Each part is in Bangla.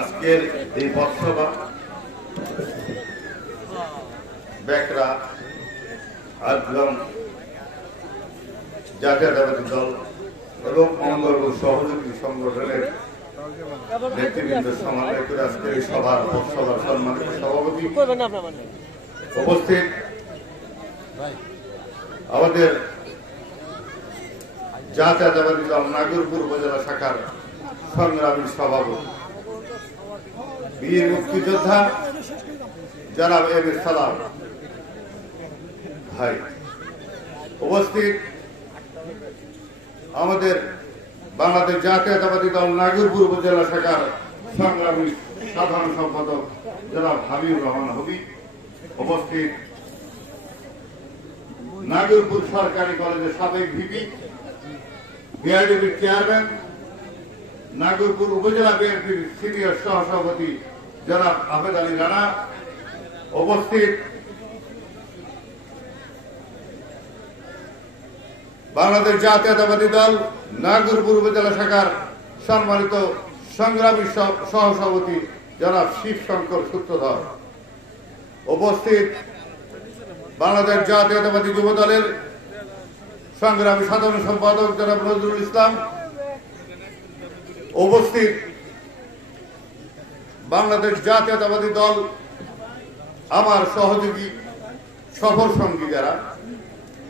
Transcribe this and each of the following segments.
আজকের এই পথসভা বেকরা আজগম জাতীয়তাবাদী দল এবং অঙ্গরগ সহযোগী সংগঠনের নেতৃবৃন্দ সমন্বয় করে আজকের এই সভার পথসভার সম্মানিত সভাপতি উপস্থিত আমাদের জাতীয়তাবাদী দল নাগরপুর উপজেলা শাখার সংগ্রামী সভাপতি বীর মুক্তিযোদ্ধা জনাব এম এ সালাম ভাই, উপস্থিত আমাদের বাংলাদেশ জাতীয়তাবাদী দল নাগরপুর উপজেলা শাখার সংগ্রামী সাধারণ সম্পাদক জনাব হাবিবুর রহমান হবি, উপস্থিত নাগরপুর সরকারি কলেজের সাবেক ভিপি বিআরডিবির চেয়ারম্যান, নাগরপুর উপজেলা বিএনপির সিনিয়র সহসভাপতি জনাব আহমেদ আলী রানা, উপস্থিত বাংলাদেশ জাতীয়তাবাদী দল নাগরপুর উপজেলা শাখার সম্মানিত সংগ্রামী সহসভাপতি জনাব শিবশঙ্কর সূত্রধর, উপস্থিত বাংলাদেশ জাতীয়তাবাদী যুব দলের সংগ্রামী সাধারণ সম্পাদক জনাব নজরুল ইসলাম, উপস্থিত বাংলাদেশ জাতীয়তাবাদী দল আমার সহযোগী সফর সঙ্গী যারা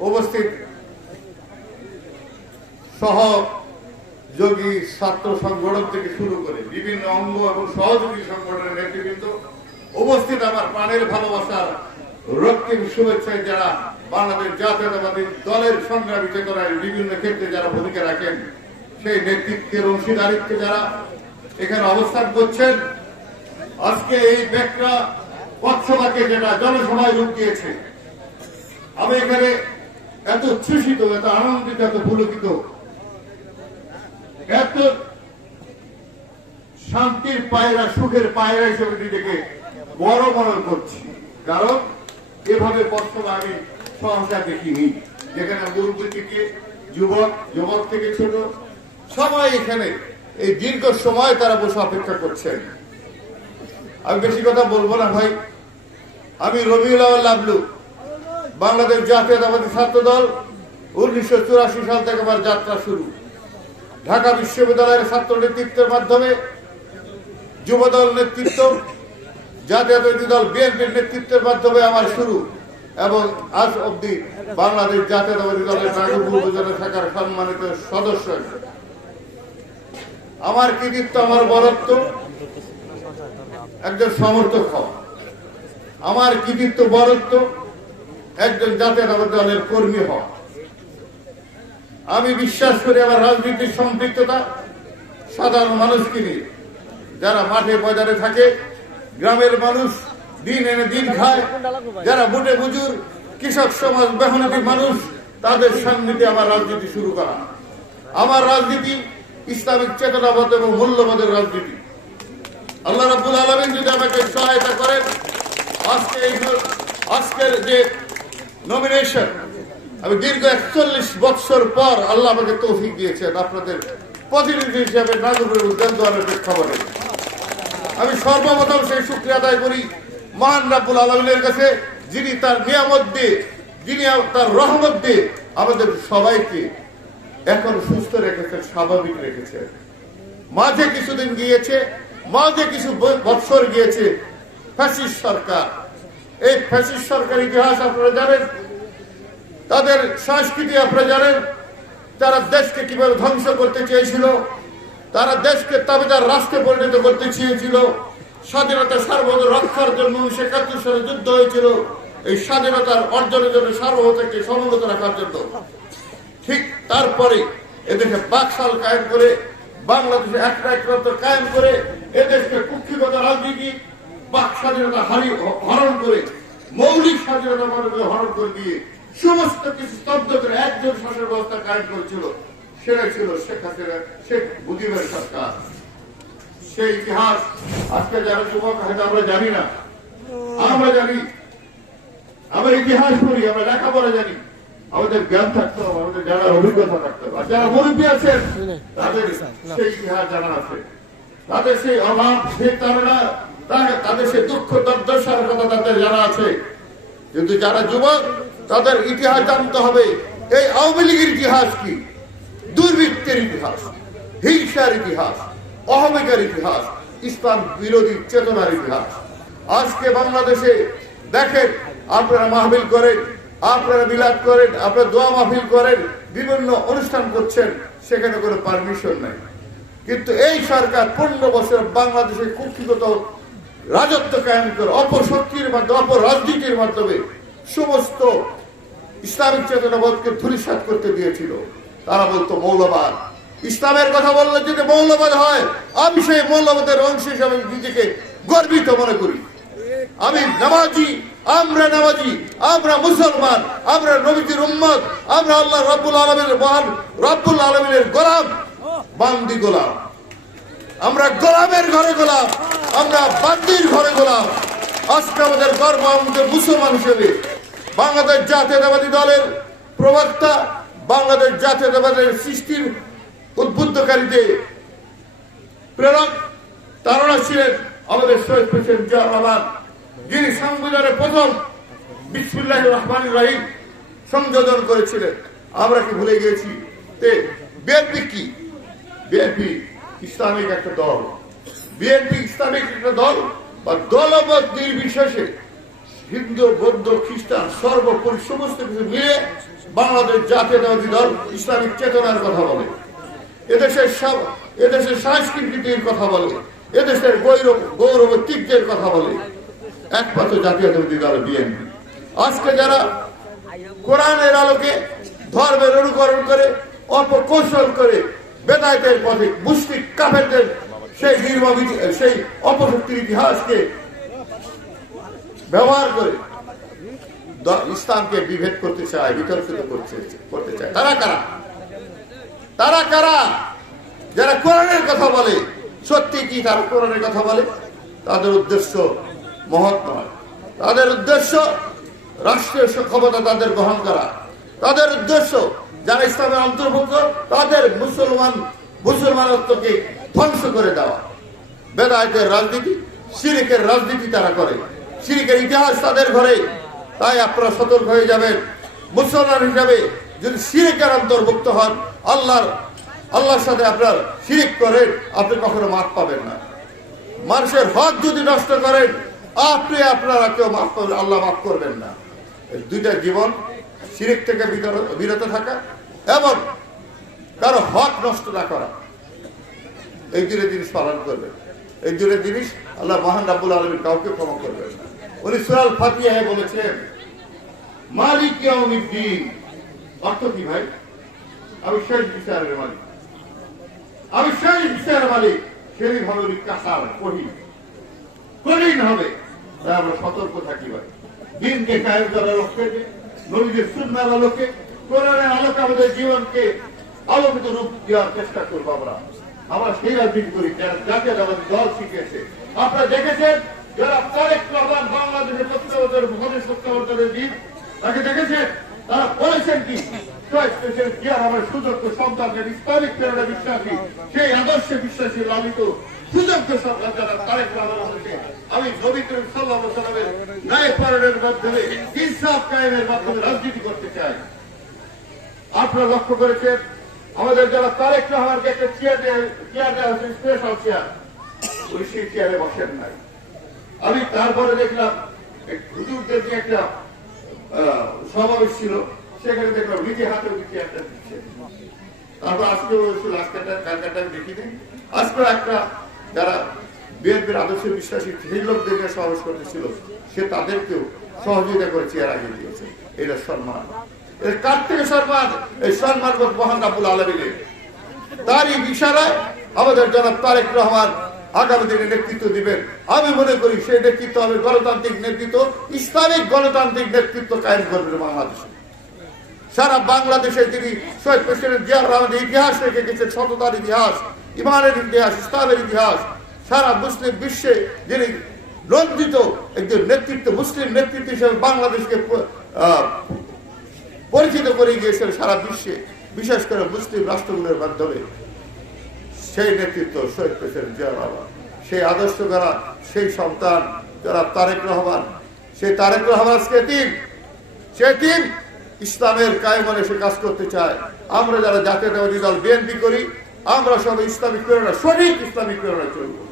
উপস্থিত, সহযোগী ছাত্র সংগঠন থেকে শুরু করে বিভিন্ন অঙ্গ এবং সহযোগী সংগঠনের নেতৃবৃন্দ, উপস্থিত আমার প্রাণের ভালোবাসার রক্তিম শুভেচ্ছায় যারা বাংলাদেশ জাতীয়তাবাদী দলের সংগ্রামী চেতনায় বিভিন্ন ক্ষেত্রে যারা ভূমিকা রাখেন, সেই নেতৃত্বের অংশীদারিত্বে যারা এখানে অবস্থান করছেন, আজকে এই বেকরা পথসভাকে যেটা জনসভায় রূপ দিয়েছে, আমি এখানে এত উচ্ছ্বসিত, এত আনন্দিত, এত পুলকিত, এত শান্তির পায়রা, সুখের পায়রা হিসেবে নিজেকে বড় মনে করছি। কারণ এভাবে পথসভা আমি সহসা দেখিনি, যেখানে মুরব্বী থেকে যুবক থেকে ছোট সবাই এখানে এই দীর্ঘ সময় তারা বসে অপেক্ষা করছেন। আমি বেশি কথা বলবো না ভাই, আমি রবিউল আউয়াল লাবলু, বাংলাদেশ জাতীয়তাবাদী ছাত্র দল 1984 সাল থেকে আমার যাত্রা শুরু। ঢাকা বিশ্ববিদ্যালয়ের ছাত্র নেতৃত্বের মাধ্যমে যুবদল নেতৃত্ব, জাতীয়তাবাদী দল বিএনপির নেতৃত্বের মাধ্যমে আমার শুরু, এবং আজ অব্দি বাংলাদেশ জাতীয়তাবাদী দলের নাগরপুর উপজেলা শাখার সম্মানিত সদস্য। আমার কৃতিত্ব, আমার বরত্ব একজন সমর্থক হওয়া, আমার কৃতিত্ব বরত্ব একজন জাতীয়তাবাদী দলের কর্মী হওয়া। আমি বিশ্বাস করি আমার রাজনীতির সম্পৃক্ততা সাধারণ মানুষকে নিয়ে, যারা মাঠে ময়দানে থাকে, গ্রামের মানুষ দিন এনে দিন খায়, যারা বুটে বুজুর কৃষক সমাজ মেহনতি মানুষ, তাদের সান্নিধ্যে আমার রাজনীতি শুরু করা। আমার রাজনীতি ইসলামিক চেতনাবোধ এবং মূল্যবোধের রাজনীতি। আল্লাহ রাব্বুল আলামিন যদি আমাকে সহায়তা করেন, আজকের যে নমিনেশন, আমি দীর্ঘ 41 বছর পর আল্লাহ আমাকে তৌফিক দিয়েছেন আপনাদের প্রতিনিধি হিসেবে নাগরপুরের উদ্যানদুয়ারের প্রেক্ষাপটে। আমি সর্বপ্রথম সেই শুকরিয়া আদায় করি মহান রাব্বুল আলামিনের কাছে, যিনি তার নিয়ামত দিয়ে, যিনি তার রহমত দিয়ে আমাদের সবাইকে এখন সুস্থ রেখেছেন, স্বাভাবিক রেখেছেন। মাঝে কিছুদিন গিয়েছে, মাঝে কিছু বছর গিয়েছে ফ্যাসিস্ট সরকার। এই ফ্যাসিস্ট সরকার ইতিহাস আপনারা জানেন, তাদের সংস্কৃতি আপনারা জানেন, তারা দেশকে কিভাবে ধ্বংস করতে চেয়েছিল, তারা দেশকে তাবেদার রাষ্ট্রে পরিণত করতে চেয়েছিল। স্বাধীনতা সার্বভৌম রক্ষার জন্য 1971 সালে যুদ্ধ হয়েছিল, এই স্বাধীনতার অর্জনের জন্য, সার্বভৌমত্বকে সমুন্নত রাখার জন্য। ঠিক তারপরে এদেশে বাকশাল কায়েম করে, বাংলাদেশে একটা একমাত্র কায়েম করে, এদেশকে কুক্ষিগত রাজনীতি, বাক স্বাধীনতা হরণ করে, মৌলিক স্বাধীনতা মানবে হরণ করে দিয়ে সমস্ত কিছু স্তব্ধ করে একজন শাসন ব্যবস্থা কায়েম করেছিল। সেটা ছিল শেখ হাসিনা, শেখ মুজিবের সরকার। সেই ইতিহাস আজকে যারা যুবক হয়তো আমরা জানি না, আমরা জানি, আমরা ইতিহাস পড়ি, আমরা লেখাপড়া জানি, আমাদের জ্ঞান থাকতে হবে, আমাদের জানার অভিজ্ঞতা থাকতে হবে। আর যারা মুরব্বী আছেন তাদের সেই ইতিহাস জানা আছে, তাদের সেই অভাব, সেই তারা তাদের সেই দুঃখ দুর্দশার কথা তাদের জানা আছে। কিন্তু যারা যুবক তাদের ইতিহাস জানতে হবে। এই আওয়ামী লীগের ইতিহাস কি? দুর্বৃত্তের ইতিহাস, হিংসার ইতিহাস, অহমিকার ইতিহাস, ইসলাম বিরোধী চেতনার ইতিহাস। আজকে বাংলাদেশে দেখেন, আপনারা মাহফিল করেন, আপনারা মিলাদ করেন, আপনারা দোয়া মাহফিল করেন, বিভিন্ন অনুষ্ঠান করছেন, সেখানে কোনো পারমিশন নাই। কিন্তু এই সরকার 15 বছর বাংলাদেশে কুক্ষিগত রাজত্ব কায়েম করে অপশক্তির মাধ্যমে, অপরাজনীতির মাধ্যমে সমস্ত ইসলামিক চেতনাবোধকে ধূলিসাৎ করতে দিয়েছিল। তারা বলতো মৌলবাদ। ইসলামের কথা বললে যদি মৌলবাদ হয়, আমি সেই মৌলবাদের অংশ হিসাবে নিজেকে গর্বিত মনে করি। আমি নামাজি, আমরা নামাজি, আমরা মুসলমান, আমরা নবীজির উম্মত, আমরা আল্লাহ রাব্বুল আলামিনের মহান রাব্বুল আলামিনের গোলাম, বান্দি গোলাম। আমরা গোলামের ঘরে গোলাম, আমরা বান্দির ঘরে গোলাম। আজকে আমাদের গর্ব, আমাদের মুসলমান হিসেবে বাংলাদেশ জাতীয়তাবাদী দলের প্রবক্তা, বাংলাদেশ জাতীয়তাবাদের সৃষ্টির উদ্বুদ্ধকারীদের প্রেরক তারা ছিলেন আমাদের শহীদ প্রেসিডেন্ট জিয়াউর রহমান, যিনি সংবিধানের প্রথম বিসমিল্লাহির রহমানির রহিম সংযোজন করেছিলেন। আমরা কি ভুলে গিয়েছি? বিএনপি কি? বিএনপি ইসলামিক একটা দল। বিএনপি ইসলামিক একটা দল বা দলমত নির্বিশেষে হিন্দু, বৌদ্ধ, খ্রিস্টান সর্বোপরি সমস্ত কিছু মিলে বাংলাদেশ জাতীয়তাবাদী দল ইসলামিক চেতনার কথা বলে, এদেশের সংস্কৃতির কথা বলে, এদেশের গৌরব ঐতিহ্যের কথা বলে। একমাত্র জাতীয়তাবাদী দল বিএনপি। আজকে যারা কোরআনের আলোকে ধর্মের অনুকরণ করে, অপকৌশল করে বেদায়েতের পথে মুশরিক কাফেরদের সেই অপশক্তির ইতিহাসকে ব্যবহার করে ইসলামকে বিভেদ করতে চায়, বিতর্কিত করতে চায়। তারা কারা? যারা কোরআনের কথা বলে, সত্যি কি তারা কোরআনের কথা বলে? তাদের উদ্দেশ্য মহৎ নয়। তাদের উদ্দেশ্য রাষ্ট্রীয় ক্ষমতা তাদের গ্রহণ করা। তাদের উদ্দেশ্য যারা ইসলামের অন্তর্ভুক্ত তাদের মুসলমানত্বকে ধ্বংস করে দেওয়া। বেদায়েতের রাজনীতি, শিরকের রাজনীতি তারা করে, শিরকের ইতিহাস তাদের ঘরে। তাই আপনারা সতর্ক হয়ে যাবেন। মুসলমান হিসাবে যদি শিরকের অন্তর্ভুক্ত হন, আল্লাহর সাথে আপনার শিরক করেন, আপনি কখনো মাফ পাবেন না। মানুষের হক যদি নষ্ট করেন, আপনারা কেউ মাফ করবেন, আল্লাহ মাফ করবেন না। দুইটা জীবন, শিরক থেকে বিরত থাকা এবং কারো হক নষ্ট না করা, এই দুটো জিনিস পালন করবেন। এই দুটো জিনিস আল্লাহ মহান রাব্বুল আলামিন কাউকে ক্ষমা করবেন না। উনি সূরা আল ফাতিহায় বলেছেন, মালিক ইয়াউমিদ্দিন। অর্থ কি ভাই? আমি শেষ বিচারের মালিক, আমি শেষ বিচারের মালিক। সেই ভাবে কাসার কঠিন হবে। তাই আমরা সতর্ক থাকি ভাই। দিনকে কায়েম করার লক্ষ্যে, নবীদের সুন্নাহর আলোকে, কোরআনের আলোকে আমাদের জীবনকে আলোকিত রূপ দেওয়ার চেষ্টা করবো। আমরা সেই রাজনীতি করি যারা জাতীয়তাবাদী দল শিখেছে। আপনারা দেখেছেন যারা তারেক রহমান বাংলাদেশের প্রত্যাবর্তনের দিন তাকে দেখেছেন, তারা বলেছেন কি? সুযোগ্য সন্তানদের ইসলামিক প্রেরণা বিশ্বাসী, সেই আদর্শে বিশ্বাসী লালিত সুযোগ্য সন্তান যারা তারেক রহমান, আমি নবী করিম সাল্লাল্লাহু আলাইহি ওয়াসাল্লামের ন্যায় পালনের মাধ্যমে, ইনসাফ কায়েমের মাধ্যমে রাজনীতি করতে চাই। আপনারা লক্ষ্য করেছেন আমাদের যারা তারেক রহমানকে একটা চেয়ার দেওয়া হচ্ছে, স্পেশাল চেয়ার, ওই সেই চেয়ারে বসেন নাই। আমি তারপরে দেখলাম হুজুরদের যে একটা সমাবেশ ছিল, সেখানে দেখলাম নিজে হাতে চেয়ারটা দিচ্ছে। তারপর আজকে কালকাটা দেখি নেই, আজকে একটা যারা বিএনপির আদর্শে বিশ্বাসী সেই লোকদেরকে সমাবেশ করতেছিল, সে তাদেরকেও সহযোগিতা করে চেয়ার আগিয়ে দিয়েছে। এটা সম্মান। এর কার থেকে সম্মান? এই সম্মান মহান রাব্বুল আলামিনের। তারই ইশারায় আমাদের জনাব তারেক রহমান আগামী দিনে নেতৃত্ব দিবেন। আমি মনে করি সেই নেতৃত্ব হবে গণতান্ত্রিক নেতৃত্ব, ইসলামিক গণতান্ত্রিক নেতৃত্ব কায়েম করবেন বাংলাদেশে। সারা বাংলাদেশে তিনি শহীদ প্রেসিডেন্ট জিয়াউর রহমানের ইতিহাস রেখে গেছেন, সততার ইতিহাস, ইমানের ইতিহাস, ইসলামের ইতিহাস। সারা মুসলিম বিশ্বে যিনি নন্দিত একজন নেতৃত্ব, মুসলিম নেতৃত্ব হিসেবে বাংলাদেশকে পরিচিত করে গিয়েছেন সারা বিশ্বে, বিশেষ করে মুসলিম রাষ্ট্রগুলোর মাধ্যমে। সেই নেতৃত্ব শহীদ প্রেসিডেন্ট জিয়া রহমান, সেই আদর্শ যারা, সেই সন্তান যারা তারেক রহমান, সেই তারেক রহমান আজকে তিন ইসলামের কায়েমনে সে কাজ করতে চায়। আমরা যারা জাতীয়তাবাদী দল বিএনপি করি, আমরা সব ইসলামিক প্রেরণা, সঠিক ইসলামিক প্রেরণা চলবো,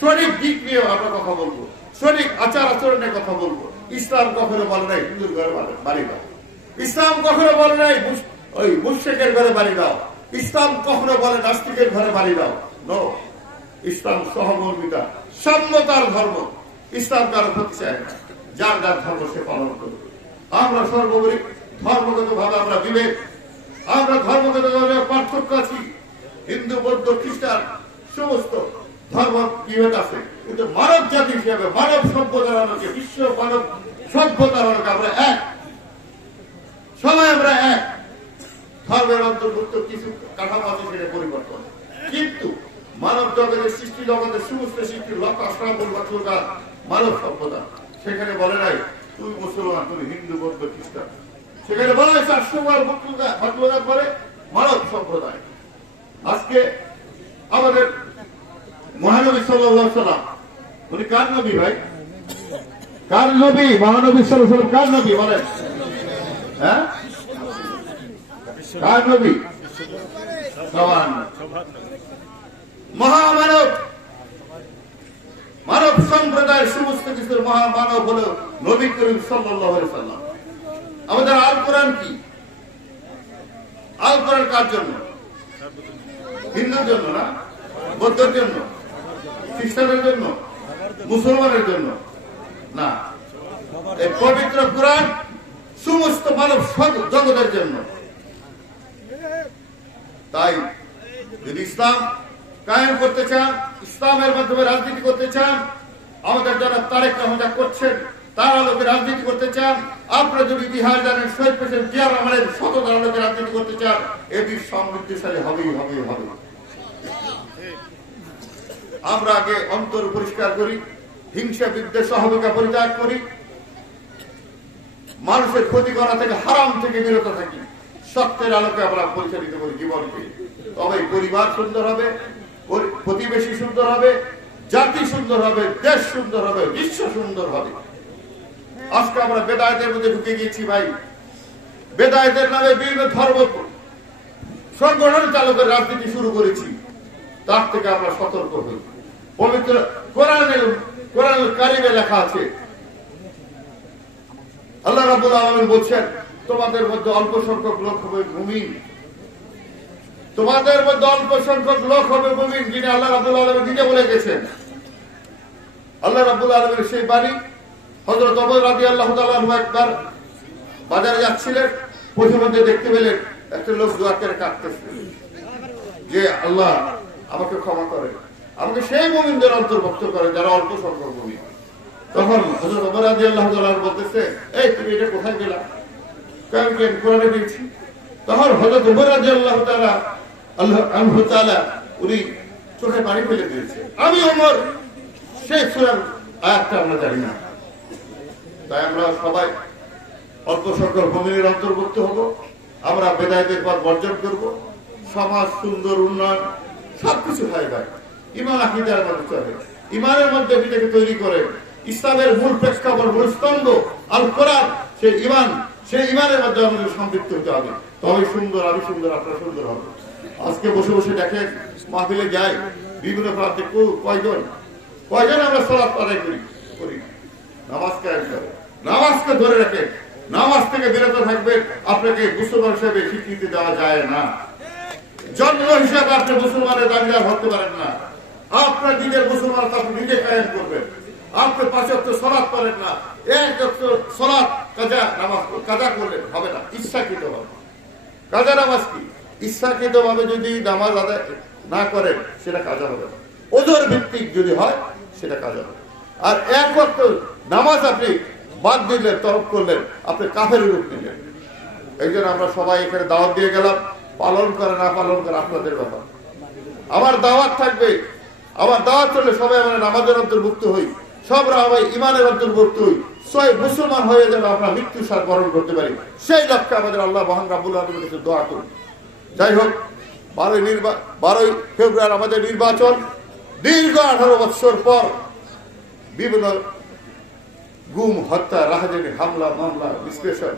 সঠিক দিক নিয়ে আমরা কথা বলবো, সঠিক আচার আচরণের কথা বলবো। ইসলাম কখনো বলে নাই হিন্দুর ঘরে বাড়ি দাও, ইসলাম কখনো বলে নাই ওই মুশরিকের ঘরে বাড়ি দাও, ইসলাম কখনো বলে নাস্তিকের ঘরে বাড়ি দাও। নো, ইসলাম সহমর্মিতা, সাম্যতার ধর্ম। ইসলাম কারো ক্ষতি চায় না, যার যার ধর্ম সে পালন করবে। আমরা সর্বোপরি ধর্মগত ভাবে আমরা বিবেক, আমরা ধর্মগত ভাবে পার্থক্য আছি। হিন্দু, বৌদ্ধ, খ্রিস্টান সমস্ত ধর্ম বিভেদ আছে, কিন্তু মানব জাতি হিসেবে, মানব সভ্যতার আলোকে, বিশ্ব মানব সভ্যতার আলোকে আমরা এক, সবাই আমরা এক। ধর্মের অন্তর্ভুক্ত কিছু কাঠামো আছে, সেটা পরিবর্তন, কিন্তু মানব জগতের সৃষ্টি, জগতের সমস্ত সৃষ্টির লক্ষ্য আশ্রাবল লক্ষ্যকার মানব সভ্যতা। সেখানে বলে নাই তুমি মুসলমান, তুমি হিন্দু, বৌদ্ধ, খ্রিস্টান। সেখানে বলা হয়েছে আশ্রমার ভক্তবাদ বলে মানব সম্প্রদায়। আজকে আমাদের মহানবী সাল্লাল্লাহু আলাইহি ওয়াসাল্লাম, উনি কার নবী ভাই? কার নবী? মহানবী সাল্লাল্লাহু আলাইহি ওয়াসাল্লাম কার নবী বলেন? হ্যাঁ, কার নবী? মহামানব, মানব সম্প্রদায়ের সমস্ত কিছুর মহামানব হল নবী করিম সাল্লাল্লাহু আলাইহি ওয়াসাল্লাম। আমাদের আল কোরআন কি? আল কোরআন কার জন্য? হিন্দুর জন্য না, বৌদ্ধের জন্য, খ্রিস্টানের জন্য, মুসলমানের জন্য না। এই পবিত্র কোরআন সমস্ত মানব জগতের জন্য। তাই যদি ইসলাম কায়েম করতে চান, ইসলামের মাধ্যমে রাজনীতি করতে চান, আমাদের যারা তারেক রহমান যা করছেন তার আলোকে রাজনীতি করতে চান, আপনারা যদি ইতিহাস জানেন, শহীদ প্রেসিডেন্ট জিয়া রহমানের সততার আলোকে রাজনীতি করতে চান, এটি সমৃদ্ধিশালী হবেই হবে। আমরা আগে অন্তর পরিষ্কার করি, হিংসা, বিদ্বেষ, সহযোগিতা পরিত্যাগ করি, মানুষের ক্ষতি করা থেকে, হারাম থেকে বিরত থাকি, সত্যের আলোকে আমরা পরিচালিত করি জীবনকে। তবে পরিবার সুন্দর হবে, প্রতিবেশী সুন্দর হবে, জাতি সুন্দর হবে, দেশ সুন্দর হবে, বিশ্ব সুন্দর হবে। আজকে আমরা বেদায়েতের মধ্যে ঢুকে গিয়েছি ভাই। বেদায়েতের নামে বিভিন্ন ধর্ম সংগঠন চালকের রাজনীতি শুরু করেছি। তার থেকে আমরা সতর্ক হই। পবিত্র কোরআনুল কারীমে লেখা আছে, আল্লাহ রাব্বুল আলামিন বলছেন, তোমাদের মধ্যে অল্প সংখ্যক লোক হবে মুমিন, তোমাদের মধ্যে অল্প সংখ্যক লোক হবে মুমিন, যিনি আল্লাহ রাব্বুল আলামিন নিজে বলে গেছেন। আল্লাহ রাব্বুল আলামিনের সেই বাণী। হযরত ওমর রাদিয়াল্লাহু তাআলা আনহু একবার বাজারে যাচ্ছিলেন, পথে মধ্যে দেখতে পেলেন একটা লোক দোয়া করে কাঁদতেছে যে আল্লাহ আমাকে ক্ষমা করে, আমাকে সেই মুমিনদের অন্তর্ভুক্ত করে যারা অল্প সংখ্যক মুমিন। তখন হযরত ওমর রাদিয়াল্লাহু তাআলা বলতেছে, এই তুমি এটা কোথায় গেলা? কারণ কি কোরআনে দিয়েছি। তখন হযরত ওমর রাদিয়াল্লাহু তাআলা আনহু তাআলা উনি চোখে পানি ফেলে দিয়েছে, আমি ওমর সেই সূরার আয়াতটা আমরা জানি না। তাই আমরা সবাই অল্প সংখ্যক মুমিনের অন্তর্ভুক্ত হব, আমরা বেদায়েতের পথ বর্জন করব, সমাজ সুন্দর, উন্নয়ন সবকিছু হয় ভাই। ঈমান আকীদার মধ্যে চলে, ঈমানের মধ্যে নিজেকে তৈরি করে, ইসলামের মূল প্রেক্ষাপট, মূল স্তম্ভ আল কোরআন, সেই ঈমান, সেই ঈমানের মধ্যে আমাদের সম্পৃক্ত হতে হবে। তবে সুন্দর, আমি সুন্দর, আপনারা সুন্দর হবে। আজকে বসে বসে দেখেন মাহফিলে যাই, বিভিন্ন প্রান্তে কয়জন আমরা সালাত আদায় করি, নামাজ কায়েম করে, নামাজকে ধরে রাখে, নামাজ থেকে বিরত থাকবেন, আপনাকে মুসলমান হিসেবে স্বীকৃতি দেওয়া যায় না। জন্ম হিসাবে আপনি মুসলমানের দাবিদার হতে পারেন না। আপনার নিজের মুসলমান আপনি নিজে কায়েম করবেন। আপনি 5 ওয়াক্ত সালাত করেন না, 1 ওয়াক্ত সালাত কাজা করলেন হবে না, ইচ্ছাকৃত হবে। কাজা নামাজ কি? ইচ্ছাকৃত ভাবে যদি নামাজ আদায় না করেন সেটা কাজা হবে না, ওজোর ভিত্তিক যদি হয় সেটা কাজা হবে। আর 1 ওয়াক্ত নামাজ আপনি বাদ দিলেন, তরফ করলেন, আপনি কাফেরের রূপ নিলেন। এই জন্য আমরা সবাই এখানে দাওয়াত দিয়ে গেলাম, পালন করে না পালন করে আপনাদের ব্যাপার। আমার দাওয়াত থাকবে, আমার দাওয়াত চলে সবাই আমরা নামাজের অন্তর্ভুক্ত হই, সবরা আবার ইমানের অন্তর্ভুক্ত হই, ছয় মুসলমান হয়ে যেন আমরা মৃত্যু সার বরণ করতে পারি, সেই লক্ষ্যে আমাদের আল্লাহ মহান রাব্বুল আলামিনের কাছে দোয়া করি। যাই হোক, 12ই ফেব্রুয়ারি আমাদের নির্বাচন। দীর্ঘ 18 বছর পর বিভিন্ন গুম, হত্যা, রাহাজানি, হামলা, মামলা, বিশ্লেষণ,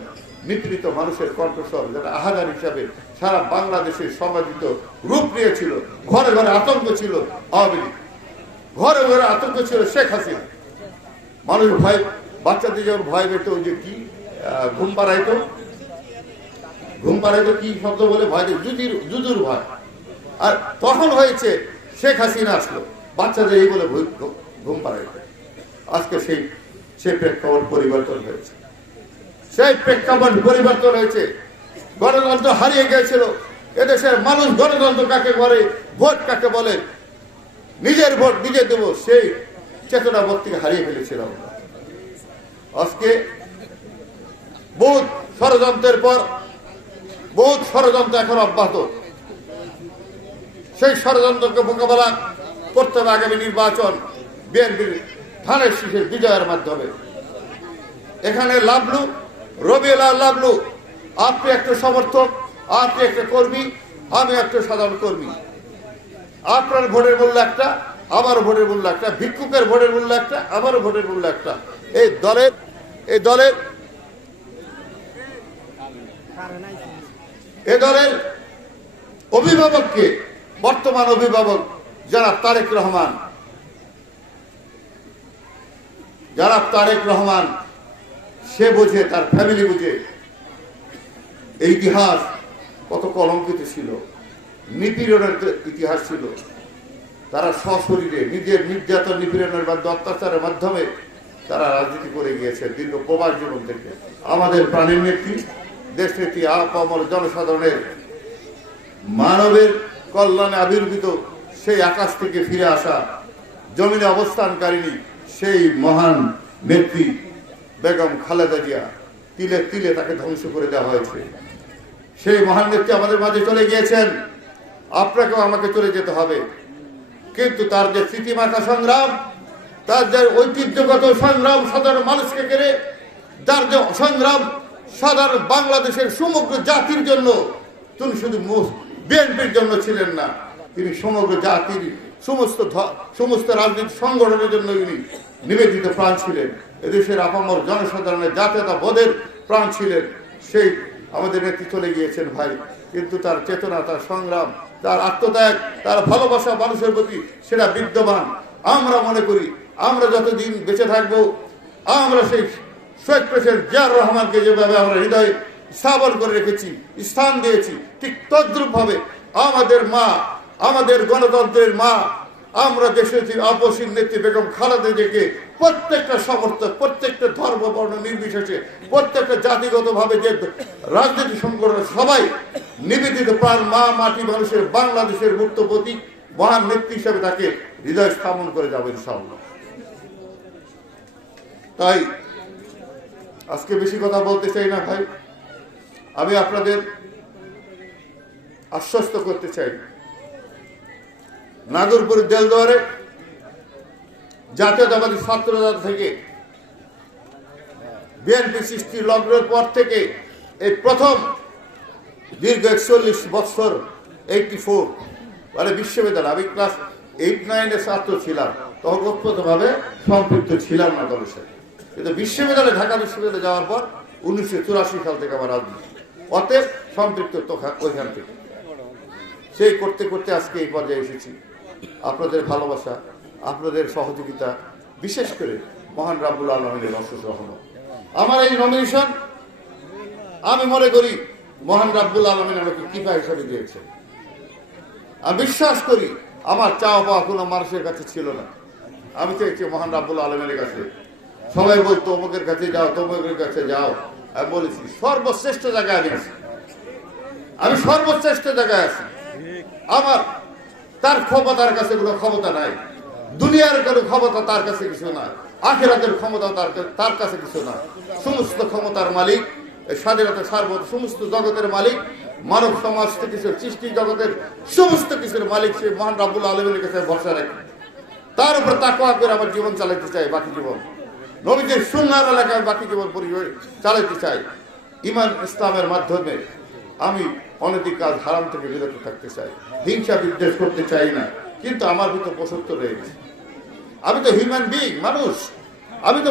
নিপীড়িত মানুষের কণ্ঠস্বর যেটা আহাজার হিসাবে সারা বাংলাদেশে সমাদিত রূপ নিয়েছিল। ঘরে ঘরে আতঙ্ক ছিল আওয়ামী লীগ, ঘরে ঘরে আতঙ্ক ছিল শেখ হাসিনা। মানুষ ভয়, বাচ্চাদের যখন ভয় পেত, ওই যে কি ঘুম পাড়াইতো কি শব্দ বলে ভয়, জুজুর ভয়। আর তখন হয়েছে শেখ হাসিনা আসলো, বাচ্চাদের এই বলে ঘুম পাড়াইতো। আজকে সেই প্রেক্ষাপট পরিবর্তন হয়েছে, গণতন্ত্র হারিয়ে গিয়েছিল। এদেশের মানুষ গণতন্ত্র কাকে বলে, ভোট কাকে বলে, নিজের ভোট নিজে দেব, সেই চেতনা বোধ থেকে হারিয়ে ফেলেছিলাম। আজকে বহুত ষড়যন্ত্রের পর বহুত ষড়যন্ত্র এখন অব্যাহত। সেই ষড়যন্ত্রকে মোকাবেলা করতে হবে আগামী নির্বাচন বিএনপির ধানের শীষের বিজয়ের মাধ্যমে। এখানে লাভলু, রবিউল লাভলু, আপনি একটা সমর্থক, আপনি একটা কর্মী, আমি একটা সাধারণ কর্মী। আপনার ভোটের মূল্য একটা, আমার ভোটের মূল্য একটা, ভিক্ষুকের ভোটের মূল্য একটা, আমারও ভোটের মূল্য একটা। এই দলের অভিভাবককে, বর্তমান অভিভাবক জনাব তারেক রহমান, সে বোঝে, তার ফ্যামিলি বুঝে এই ইতিহাস কত কলঙ্কিত ছিল, নিপীড়নের ইতিহাস ছিল। তারা সশরীরে নিজের নির্যাতন, নিপীড়নের মাধ্যমে, অত্যাচারের মাধ্যমে তারা রাজনীতি করে গিয়েছে দীর্ঘ প্রবাস জীবন থেকে। আমাদের প্রাণের নেত্রী, দেশ নেত্রী, আপামর জনসাধারণের মানবের কল্যাণে আবির্ভূত সেই আকাশ থেকে ফিরে আসা, জমিনে অবস্থানকারিণী সেই মহান নেত্রী বেগম খালেদা জিয়া, তিলে তিলে তাকে ধ্বংস করে দেওয়া হয়েছে। সেই মহান নেত্রী আমাদের মাঝে চলে গিয়েছেন, আপনাকেও আমাকে চলে যেতে হবে। কিন্তু তার যে স্মৃতিমাখা সংগ্রাম, তার যে ঐতিহ্যগত সংগ্রাম সাধারণ মানুষকে কেড়ে, তার যে সংগ্রাম সাধারণ বাংলাদেশের সমগ্র জাতির জন্য, তিনি শুধু বিএনপির জন্য ছিলেন না, তিনি সমগ্র জাতির সমস্ত রাজনৈতিক সংগঠনের জন্য তিনি নিবেদিত প্রাণ ছিলেন। এদেশের আপামর জনসাধারণের জাতীয়তা বোধের প্রাণ ছিলেন। সেই আমাদের নেত্রী চলে গিয়েছেন ভাই, কিন্তু তার চেতনা, তার সংগ্রাম, তার আত্মত্যাগ, তার ভালোবাসা মানুষের প্রতি সেটা বিদ্যমান। আমরা মনে করি আমরা যতদিন বেঁচে থাকবো, আমরা সেই শহীদ প্রেসিডেন্ট জিয়াউর রহমানকে যেভাবে আমরা হৃদয়ে স্থাপন করে রেখেছি, স্থান দিয়েছি, ঠিক তদ্রূপ ভাবে আমাদের মা, আমাদের গণতন্ত্রের মা, আমরা দেশের আপসীন নেত্রী বেগম খালেদা জিয়াকে প্রত্যেকটা সমর্থক, প্রত্যেকটা ধর্ম বর্ণ নির্বিশেষে, প্রত্যেকটা জাতিগত ভাবে যে রাজনীতি সংগঠন সবাই নিবেদিত প্রাণ মা, মাটি, মানুষের বাংলাদেশের মুক্ত প্রতীক, মহান নেত্রী হিসেবে তাকে হৃদয় স্থাপন করে যাবে ইনশাআল্লাহ। তাই আজকে বেশি কথা বলতে চাই না ভাই, আমি আপনাদের আশ্বস্ত করতে চাই, নাগরপুরের দেলদুয়ারে জাতীয়তাবাদী ছাত্রদল থেকে বিএনপি সৃষ্টি লগ্নের পর থেকে এই প্রথম দীর্ঘ 41 বছর 84 মানে বিশ্ববিদ্যালয়, আমি ক্লাস 8-9 ছাত্র ছিলাম, তখন ভাবে সম্পৃক্ত ছিলাম না দলের সাথে। কিন্তু বিশ্ববিদ্যালয়ে, ঢাকা বিশ্ববিদ্যালয়ে যাওয়ার পর 1984 সাল থেকে আমার রাজনীতি, অতএব সম্পৃক্ত ওইখান থেকে সেই করতে করতে আজকে এই পর্যায়ে এসেছি। আপনাদের ভালোবাসা, আপনাদের সহযোগিতা, বিশেষ করে মহান রাব্বুল আলামিনের অশেষ রহমত। আমার এই নমিনেশন আমি মনে করি মহান রাব্বুল আলামিন আমাকে কৃপা হিসাবে দিয়েছেন। আমি বিশ্বাস করি আমার চাওয়া পাওয়া কোনো মানুষের কাছে ছিল না, আমি চেয়েছি মহান রাব্বুল আলামিনের কাছে। সবাই বলতো অমুকের কাছে যাও, তমুকের কাছে যাও, আমি বলেছি সর্বশ্রেষ্ঠ জায়গায় আমি আছি, আমি সর্বশ্রেষ্ঠ জায়গায় আছি। আমার তার ক্ষমতার কাছে কোনো ক্ষমতা নাই, দুনিয়ার কোনো ক্ষমতা তার কাছে কিছু না, আখিরাতের ক্ষমতা তার কাছে কিছু না। সমস্ত ক্ষমতার মালিক, স্বাধীনতা সার্বভৌম, সমস্ত জগতের মালিক, মানব সমাজ থেকে সৃষ্টি জগতের সমস্ত কিছুর মালিক সেই মহান রাব্বুল আলামিনের কাছে ভরসা রাখি। তার উপর তাকওয়া করে আমার জীবন চালাতে চাই, বাকি জীবন নবীদের সুন্নাহর এলাকায় বাকি জীবন চালাতে চাই। ঈমান ইসলামের মাধ্যমে আমি অনৈতিক কাজ হারাম থেকে বিরত থাকতে চাই, হিংসা বিদ্বেষ করতে চাই না। কিন্তু আমার ভিতর পশুত্ব রয়েছে, আমি তো হিউম্যান বিং, মানুষ, আমি তো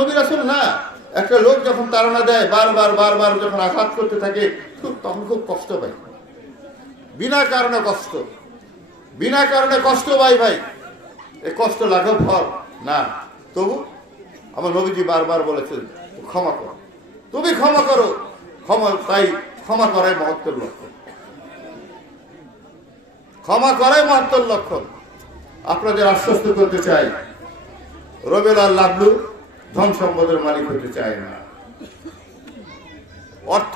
নবী রাসূল না। একটা লোক যখন তাড়না দেয় বারবার বারবার, যখন আঘাত করতে থাকে, তখন খুব কষ্ট পাই, বিনা কারণে কষ্ট পাই ভাই। এই কষ্ট লাঘব ফল না। তবু আমার নবীজি বারবার বলেছেন ক্ষমা করো, তুমি ক্ষমা করো। তাই ক্ষমা করাই মহত্বের লক্ষণ, ক্ষমা করাই মহত্বের লক্ষণ। আপনাদের আশ্বস্ত করতে চাই, রবিউল লাবলু ধন সম্পদের মালিক হতে চায় না, অর্থ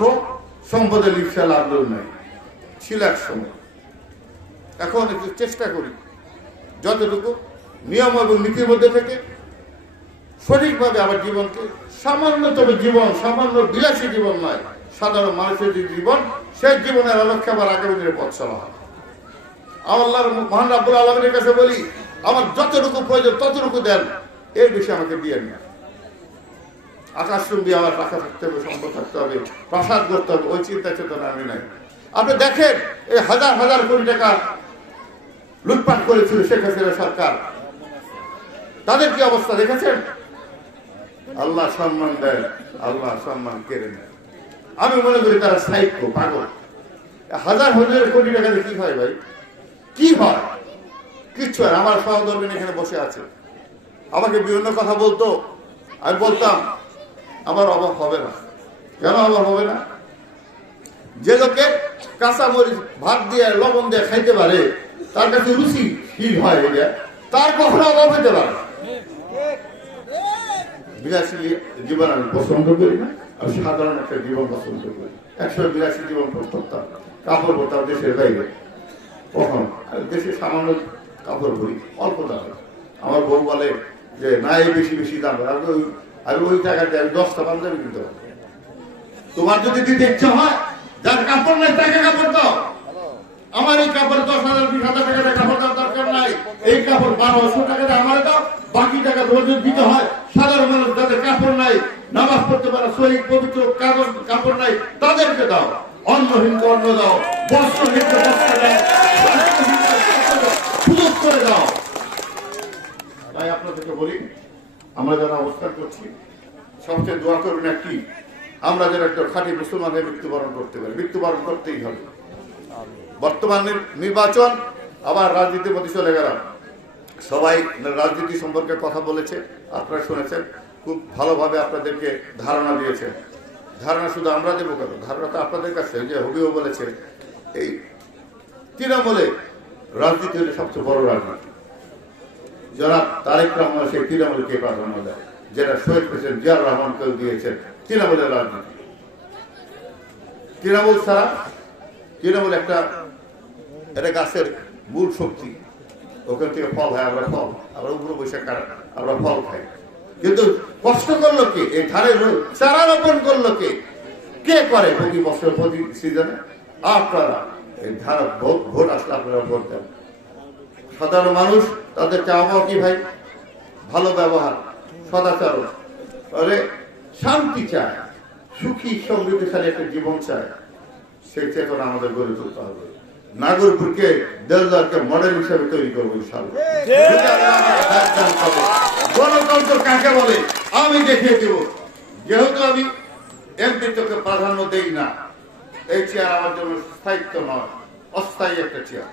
সম্পদের লিপ্সা লাবলু নাই, ছিল এক সময়। এখন একটু চেষ্টা করি যতটুকু নিয়ম এবং নীতির মধ্যে থেকে সঠিকভাবে আমার জীবনকে, সামান্যতম জীবন, সামান্য বিলাসী জীবন নয়, সাধারণ মানুষের যে জীবন, সেই জীবনের আলোকে আমার আগামী দিনের পথ চলা হয়। আল্লাহর মহান রাব্বুল আলামিনের কাছে বলি, আমার যতটুকু প্রয়োজন ততটুকু দেন, এর বেশি আমাকে দিয়েন না। আকাশ চুম্বি আমার টাকা থাকতে হবে, সম্পদ থাকতে হবে, প্রাসাদ করতে হবে, ওই চিন্তা চেতনা আমি নাই। আপনি দেখেন এই হাজার হাজার কোটি টাকা লুটপাট করেছিল শেখ হাসিনা সরকার, তাদের কি অবস্থা দেখেছেন? আল্লাহ সম্মান দেয়, আল্লাহ সম্মান কেড়ে নেয়। আমি মনে করি তারা সাহিত্য পাগল। হাজার হাজার কোটি টাকাতে কি হয় ভাই? কি হয়? কিচ্ছু আর। আমার সহধর্মী এখানে বসে আছে, আমাকে বিভিন্ন কথা বলতো, আমি বলতাম আমার অভাব হবে না। কেন অভাব হবে না? যে লোকে কাঁচা মরিচ ভাত দিয়ে লবণ দিয়ে খাইতে পারে, তার কাছে রুচিশীল হয়, তার কখনো অভাব হইতে পারে। বিলাসী জীবন আমি পছন্দ করি না, আমি সাধারণ একটা জীবন পছন্দ করি। 182 জীবন করতাম, কাপড় পরতাম দেশের বাইরে, কখন দেশে সামান্য কাপড় পরি, অল্প দামে। আমার বউ বলে যে না, এই বেশি বেশি দাম, আর ওই টাকাতে আমি 10টা পাঞ্জাবি কিনতে পারবো। তোমার যদি দিতে ইচ্ছা হয়, যার কাপড় নাই তাকে কাপড় দাও। আমার এই কাপড় 10,000 20,000 টাকা কাপড় দেওয়ার দরকার নাই। এই কাপড় 1200 টাকা দিয়ে আমার দাও, বাকি টাকা তোমার যদি দিতে হয় সাধারণ মানুষ যাদের কাপড় নাই, নামাজ পড়তে পারে, সহি পবিত্র কাপড় নাই, তাদেরকে দাও। অন্নহীনকে অন্ন দাও, বস্ত্রহীনকে বস্ত্র দাও, সুযোগ করে দাও। তাই আপনাদেরকে বলি, আমরা যারা অবস্থান করছি, সবচেয়ে দোয়া করবেন একটি, আমরা যেন একটা খাঁটি মুসলমানের মৃত্যুবরণ করতে পারি। মৃত্যুবরণ করতেই হবে। বর্তমানের নির্বাচন, আবার রাজনীতির মধ্যে চলে গেলাম। সবাই রাজনীতি সম্পর্কে কথা বলেছে, আপনারা শুনেছেন, খুব ভালোভাবে আপনাদেরকে ধারণা দিয়েছে। ধারণা শুধু আমরা দেবো কেন, ধারণা তো আপনাদের কাছে। যে হবিও বলেছে এই তৃণমূলে রাজনীতি হলে সবচেয়ে বড় রাজনীতি। যারা তারেক রহমান সেই তৃণমূলকে প্রাধান্য দেয়, যেটা শহীদ প্রেসিডেন্ট জিয়াউর রহমানকেও দিয়েছেন তৃণমূলের রাজনীতি। তৃণমূল ছাড়া, তৃণমূল একটা গাছের মূল শক্তি, ওখান থেকে ফল হয়, আমরা উপরে বসে আমরা ফল খাই। কিন্তু কষ্ট করলো কে? এই ধারে চারা রোপণ করলো কে? কে করে প্রতি বছর, প্রতি সিজনে? আপনারা। এই ধারা ভোট আসলে আপনারা ভোট দেন। সাধারণ মানুষ, তাদের চাওয়া কি ভাই? ভালো ব্যবহার, সদাচার, শান্তি চায়, সুখী সমৃদ্ধিশালী একটা জীবন চায়। সেই চেতনা আমাদের গড়ে তুলতে হবে। নাগরপুরকে, দেলদারকে মডেল হিসেবে তৈরি করবো ইনশাআল্লাহ। গণতন্ত্র কাকে বলে আমি দেখিয়ে দেব। যেহেতু আমি এমপিত্বকে প্রাধান্য দেই না, এই চেয়ার আমার জন্য স্থায়িত্ব নয়, অস্থায়ী একটা চেয়ার।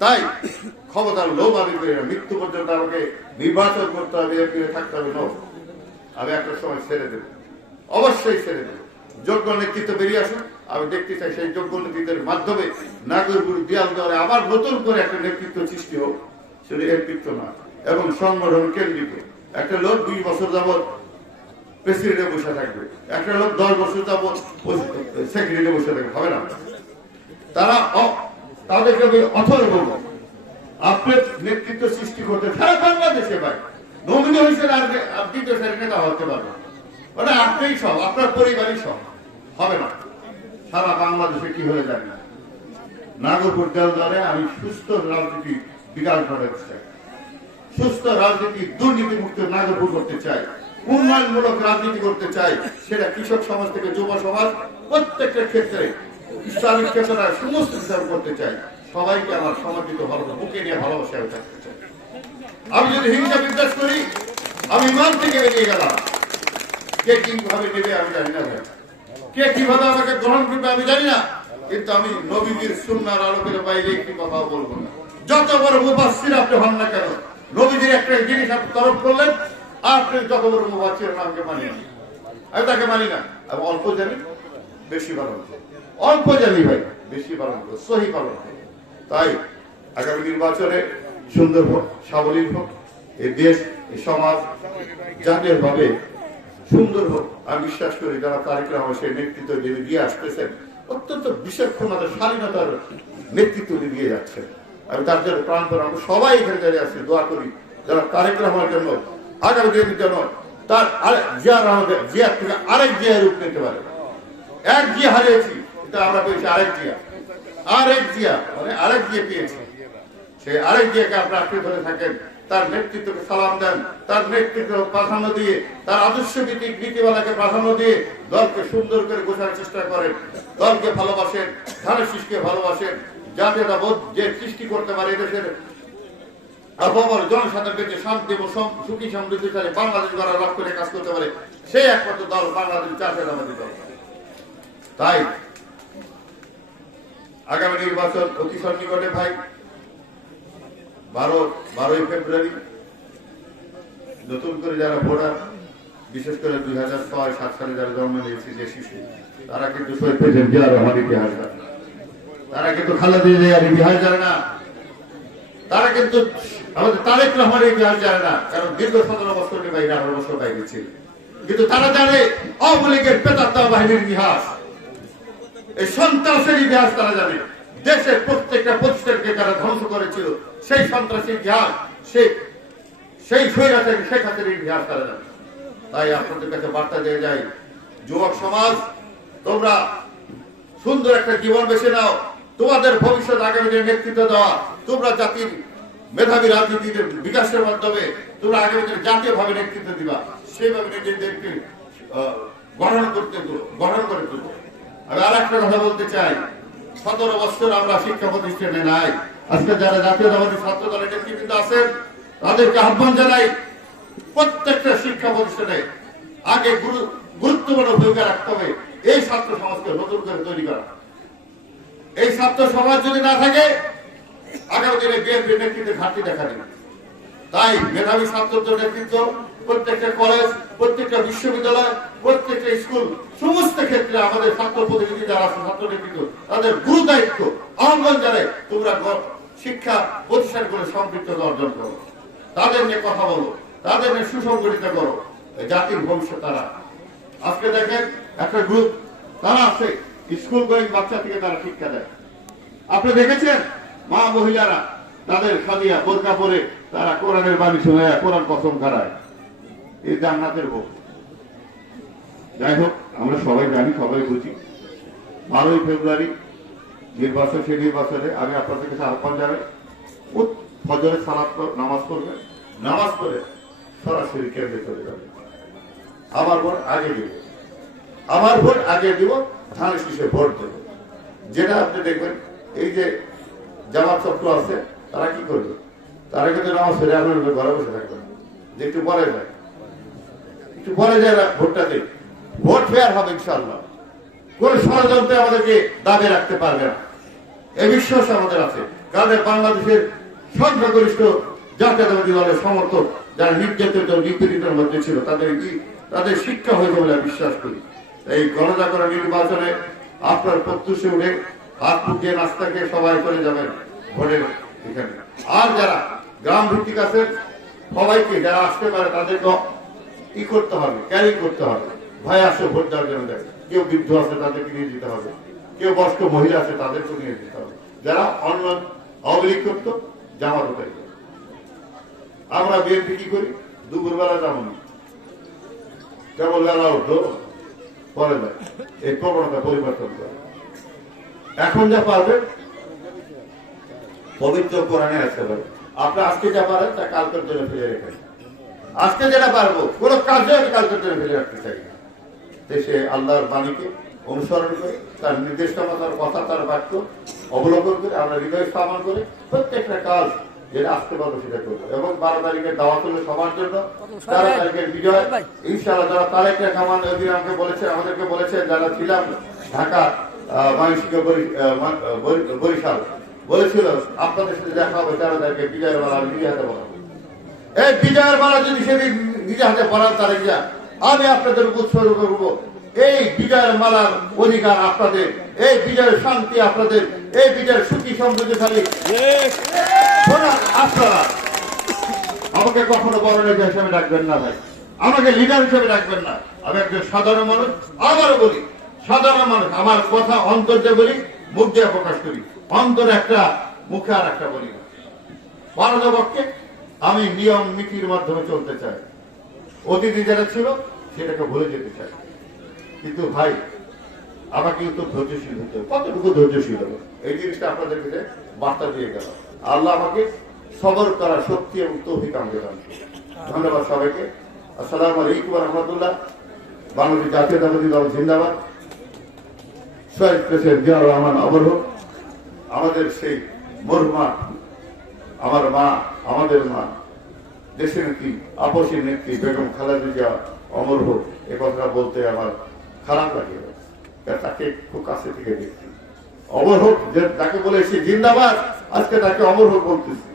তাই ক্ষমতার লোভ আমি করি না। মৃত্যু পর্যন্ত আমাকে নির্বাচন করতে হবে, এমপি থাকতে হবে, আমি একটা সময় ছেড়ে দেব, অবশ্যই ছেড়ে দেব। যোগ্য নেতৃত্ব বেরিয়ে আসুন, আমি দেখতে চাই সেই যোগ্য নেতৃত্বের মাধ্যমে নাগরপুর দিয়াল দেওয়ালে আবার নতুন করে একটা নেতৃত্ব সৃষ্টি হোক। সেটা নেতৃত্ব না, এবং সংগঠন কেন্দ্রিক। একটা লোক 20 বছর যাবৎ প্রেসিডেন্টে বসে থাকবে, একটা লোক 10 বছর যাবৎ সেক্রেটারিতে বসে থাকবে, হবে না। তাদেরকে অথর বলবো, আপনার নেতৃত্ব সৃষ্টি করতে সারা বাংলাদেশে ভাই নমিনি হয়েছেন, আর দ্বিতীয় সারি নেতা হতে পারবে, মানে আপনিই সব, আপনার পরিবারই সব, হবে না। সারা বাংলাদেশে কি হয়ে যাবে? নাগরপুর দেওয়ালে আমি সুস্থ রাজনীতি বিকাশ ঘটাতে চাই, সুস্থ রাজনীতি, দুর্নীতি মুক্ত নাগরিক করতে চাই, উন্নয়নমূলক রাজনীতি করতে চাই। সেটা কৃষক সমাজ থেকে যুব সমাজ, প্রত্যেকটা ক্ষেত্রে ইসলামিক চেতনা সমস্ত হিসাব করতে চাই। সবাইকে আমার সমাজিত ভালোবাসা, বুকে নিয়ে ভালোবাসা থাকতে চাই। আমি যদি হিংসা বিদ্বেষ করি, আমি ইমান থেকে বেরিয়ে গেলাম। কে কিভাবে নেবে আমি জানি না, কে কিভাবে আমাকে গ্রহণ করবে আমি জানি না, কিন্তু আমি নবীজির সুন্নাহর আলোকের বাইরে একটি কথাও বলবো না। যত বড় মুফাসসির আপনি হন না কেন, নবীজির একটা জিনিস আপনি তরফ করলেন, আপনি যত বড় মুফাসসির নামকে মানি না, আমি তাকে মানি না। আমি অল্প জানি, বেশি পালন করি, অল্প জানি ভাই, বেশি পালন করি, সহি পালন করি। তাই আগামী নির্বাচনে সুন্দর হোক, সাবলীল হোক, এই দেশ, এই সমাজ জাতীয় ভাবে সুন্দর হোক। আমি বিশ্বাস করি যারা তারেক রহমান সেই নেতৃত্ব যিনি দিয়ে আসতেছেন, অত্যন্ত বিচক্ষণতার স্বাধীনতার নেতৃত্ব দিয়ে যাচ্ছেন। আমি তার জন্য প্রাণপণ, আমরা সবাই এখানে দাঁড়িয়ে আছি, দোয়া করি যারা তারেক রহমানের জন্য, আগামী দিনের জন্য তার জিয়া রহমান, জিয়া থেকে আরেক জিয়া রূপ নিতে পারে। এক জিয়া হারিয়েছি, কিন্তু আমরা পেয়েছি আরেক জিয়া, আরেক জিয়া মানে আরেক জিয়া পেয়েছি। সেই আরেক জিয়াকে আপনারা আঁকড়ে ধরে থাকেন, তার নেতৃত্বকে সালাম দেন, তার নেতৃত্ব প্রাধান্য দিয়ে, তার আদর্শ ভিত্তিক নীতিমালাকে প্রাধান্য দিয়ে দলকে সুন্দর করে গোছানোর চেষ্টা করেন, দলকে ভালোবাসেন, ধানের শীষকে ভালোবাসেন। জাতীয়তাবোধ যে সৃষ্টি করতে পারে এদেশের আবহাওয়ার জনসাধারণকে যে শান্তি এবং সুখী সমৃদ্ধিশালী বাংলাদেশ গড়ার লক্ষ্য করে কাজ করতে পারে, সেই একমাত্র দল বাংলাদেশ জাতীয়তাবাদী দল। তাই আগামী নির্বাচন অতি সন্নিকটে ভাই, 12ই ফেব্রুয়ারি নতুন করে যারা ভোটার, বিশেষ করে 2006-07 সালে যারা জন্ম নিয়েছে যে শিশু, তারা কিন্তু শহীদ প্রেসিডেন্ট জিয়া রহমানের ইতিহাস জানে, তারা কিন্তু খালেদা জিয়ার ইতিহাস জানে না, তারা কিন্তু আমাদের তারেক রহমানের ইতিহাস জানে না, কারণ দীর্ঘ 17 বছর বাইরে, 18 বছর বাইরে ছিল। কিন্তু তারা জানে আওয়ামী লীগের প্রেতাত্মা বাহিনীর ইতিহাস, এই সন্ত্রাসের ইতিহাস তারা জানে, দেশের প্রত্যেকটা প্রতিষ্ঠানকে যারা ধ্বংস করেছিল সেই সন্ত্রাসের ইতিহাস, সেই স্বৈরাচারী শেখ হাসিনার ইতিহাস তারা জানে। তাই আপনাদের কাছে বার্তা দিয়ে যাই, যুবক সমাজ, তোমরা সুন্দর একটা জীবন বেছে নাও, তোমাদের ভবিষ্যৎ আগামী দিনে নেতৃত্ব দেওয়া, তোমরা জাতির মেধাবী রাজনীতির বিকাশের মাধ্যমে তোমরা আগামী দিনে জাতীয় ভাবে নেতৃত্ব দিবা, সেইভাবে নিজেদেরকে গঠন করে তুলবো। আমি আর একটা কথা বলতে চাই, 17 বছর আমরা শিক্ষা প্রতিষ্ঠানে নাই, আজকে যারা জাতীয়তাবাদী ছাত্র দলের নেতৃবৃন্দ আছেন তাদেরকে আহ্বান জানাই, প্রত্যেকটা শিক্ষা প্রতিষ্ঠানে আগে গুরুত্বপূর্ণ ভূমিকা রাখতে হবে এই ছাত্র সমাজকে নতুন করে তৈরি করা। এই ছাত্র সমাজ যদি না থাকে, আগামী দিনে বিএনপির নেতৃত্বের ঘাটতি দেখা দেবে। তাই মেধাবী ছাত্রদের নেতৃত্ব প্রত্যেকটা কলেজ, প্রত্যেকটা বিশ্ববিদ্যালয়, প্রত্যেকটা স্কুল, সমস্ত ক্ষেত্রে আমাদের ছাত্র প্রতিনিধি যারা আছে, ছাত্র নেতৃত্ব, তাদের গুরু দায়িত্ব, আহ্বান জানাই তোমরা শিক্ষা প্রতিষ্ঠানগুলো সম্পৃক্ততা অর্জন করো, তাদের নিয়ে কথা বলো, তাদের নিয়ে সুসংগঠিত করো, জাতির ভবিষ্যৎ তারা। আজকে দেখেন একটা গ্রুপ তারা আছে, স্কুল গোয়িং বাচ্চা থেকে তারা শিক্ষা দেয়। আপনি দেখেছেন মা মহিলারা তাদের সাজিয়া বোরকা পরে তারা কোরআনের বাণী শুনে কোরআন কসম খারায়, এই জান্নাতের ভোগ। যাই হোক, আমরা সবাই জানি, সবাই বুঝি, 12ই ফেব্রুয়ারি নির্বাচন, সেই নির্বাচনে আমি আপনাদের কাছে আহ্বান জানাই, ফজরের সালাত নামাজ পড়বে, নামাজ পড়ে সরাসরি কেন্দ্রে চলে যাবে। আমার ভোট আগে দিব, আমার ভোট আগে দিব, ধানের শীষে ভোট দেব। যেটা আপনি দেখবেন এই যে জামাত চক্র আছে, তারা কি করবে, তারা কিন্তু নামাজ পড়ে আপনার ঘরে বসে থাকবে, যে একটু পরে যায়, একটু পরে যায় না, ভোটটা দিন, ভোট ফেয়ার হবে ইনশাআল্লাহ, কোন ষড়যন্ত্রে আমাদেরকে দাবি রাখতে পারবে না, এই বিশ্বাস আমাদের আছে। কারণ বাংলাদেশের সংখ্যাগরিষ্ঠ জাতীয়তাবাদী দলের সমর্থক যারা নির্যাতিত নিপীড়িতের মধ্যে ছিল, তাদের শিক্ষা হয়েছে বলে বিশ্বাস করি। এই গণজাগরণ নির্বাচনে আপনার প্রত্যুষে উঠে হাত ফুটিয়ে নাস্তা খেয়ে সবাই চলে যাবেন ভোটের এখানে। আর যারা গ্রাম ভিত্তিক আছে, সবাইকে যারা আসতে পারে তাদেরকে ই করতে হবে, ক্যারি করতে হবে, ভয় আসে ভোট দেওয়ার জন্য দেয়। কেউ বৃদ্ধ আছে তাদেরকে নিয়ে যেতে হবে, কেউ বয়স্ক মহিলা আছে তাদেরকে নিয়ে যেতে হবে, যারা অন্য আওয়ামী লীগ করতো জামাত উঠাই। আমরা বিএনপি কি করি, দুপুরবেলা যাবো না, কেবল বেলা উঠলো পরে যায়, এই প্রবণতা পরিবর্তন করে। এখন যা পারবে পবিত্র কোরআনে আসতে পারে, আপনি আজকে যা পারেন তা কালকের জন্য ফেলে রেখেন। আজকে যেটা পারবো কোন কাজে আমি কালকের জন্য ফেলে রাখতে চাই না। দেশে আল্লাহর বাণীকে অনুসরণ করে, তার নির্দেশনা, তার কথা, তার বাক্য অবলম্বন করে আমরা হৃদয় স্থাপন করে প্রত্যেকটা কাজ যেটা আসতে পারবো সেটা করবো। এবং 12 তারিখের দাওয়াত হলো সবার জন্য, 13 তারিখের বিজয় ইনশাআল্লাহ। যারা তারেক রহমান আমাকে বলেছেন, আমাদেরকে বলেছেন, যারা ছিলাম ঢাকা, ময়মনসিংহ, বরিশাল, বলেছিল আপনাদের সাথে দেখা হবে 13 তারিখে বিজয়ের মালা নিজে হাতে বলা। এই বিজয়ের মালা যদি সেদিন নিজে হাতে পড়ান তারেক যা, আমি আপনাদের উৎসর্গ করবো। এই বিজয়ের মালার অধিকার আপনাদের, এই বিজয়ের শান্তি আপনাদের, এই বিজয়ের সুখী সমৃদ্ধিশালী আপনারা। আমাকে কখনো বড় নেতা হিসেবে ডাকবেন না ভাই, আমাকে লিডার হিসেবে ডাকবেন না। আমি একজন সাধারণ মানুষ, আবারও বলি সাধারণ মানুষ। আমার কথা অন্তর দিয়ে বলি, মুখ দিয়ে প্রকাশ করি। অন্তর একটা, মুখে আর একটা বলি না। পারতপক্ষে আমি নিয়ম নীতির মাধ্যমে চলতে চাই। অতীতে যেটা ছিল সেটাকে ভুলে যেতে চাই। কিন্তু ভাই আমাকে কিন্তু ধৈর্যশীল হতে হবে। কতটুকু ধৈর্যশীল হবে এই জিনিসটা আপনাদের কাছে বার্তা দিয়ে গেল। আল্লাহ আমাকে সবর করার শক্তি এবং তৌফিক আমাকে দান করুন। ধন্যবাদ সবাইকে। আসসালামু আলাইকুম ওয়া রাহমাতুল্লাহ। বাংলাদেশ জাতীয়তাবাদী দল জিন্দাবাদ। শহীদ প্রেসিডেন্ট জিয়াউর রহমান অমর হোক। আমাদের সেই মরহুমা, আমার মা, আমাদের মা, দেশের নেত্রী, আপসী নেত্রী বেগম খালেদা জিয়া অমর হোক। এ কথাটা বলতে আমার খারাপ লাগে, তাকে খুব কাছে থেকে দেখছি। অমর হোক যে তাকে বলেছি জিন্দাবাদ, আজকে তাকে অমর হোক বলতেছি।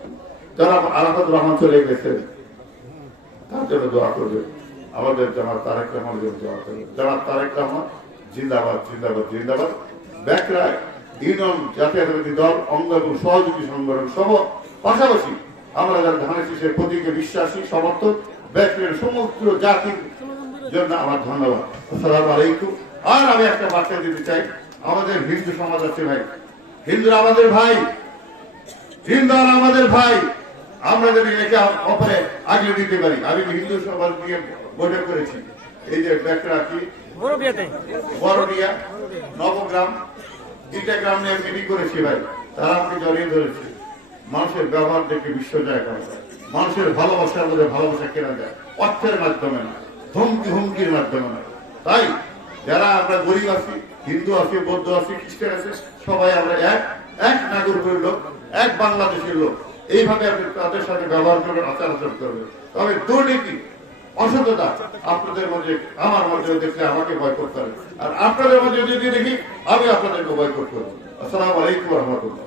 যারা আরাফাত রহমান চলে গেছেন তার জন্য দোয়া করবে। আমাদের জামাত তারেক রহমান জন্য দোয়া করবে। জামাত তারেক রহমান জিন্দাবাদ, জিন্দাবাদ, জিন্দাবাদ। ব্যাকরা ইউনিয়ন জাতীয়তাবাদী দল, অঙ্গ এবং সহযোগী সংগঠন সহ পাশাপাশি আমরা যারা ধানের শীষের প্রতীকে বিশ্বাসী, সমর্থক, ব্যাকরের সমগ্র জাতির জন্য আমার ধন্যবাদ। আসসালামু আলাইকুম। আর আমি একটা বার্তা দিতে চাই, আমাদের হিন্দু সমাজ আছে ভাই, হিন্দুরা আমাদের ভাই, হিন্দুরা আমাদের ভাই। আমরা যদি একে অপরে আগলে দিতে পারি। আমি হিন্দু সমাজ নিয়ে বৈঠক করেছি। এই যে ব্যাকরা কি বড়ডিয়া, নবগ্রাম, 3টা গ্রাম নিয়ে মিটিং করেছি ভাই। তারা আমাকে জড়িয়ে ধরেছে। মানুষের ব্যবহার দেখে বিশ্ব যায় করা যায়। মানুষের ভালোবাসার মধ্যে ভালোবাসা কেনা যায় অর্থের মাধ্যমে না, হুমকির মাধ্যমে না। তাই যারা আমরা গরিব আছি, হিন্দু আছি, বৌদ্ধ আছি, খ্রিস্টান আছে, সবাই আমরা এক নাগরিকের লোক, এক বাংলাদেশের লোক। এইভাবে আপনি তাদের সাথে ব্যবহার করবেন, আচার আচরণ করবেন। তবে দুর্নীতি, অসততা আপনাদের মধ্যে, আমার মধ্যে দেখলে আমাকে বয়কট করে, আর আপনাদের মধ্যে যদি দেখি আমি আপনাদেরকে বয়কট করবো। আসসালামু আলাইকুম ওয়া রাহমাতুল্লাহ।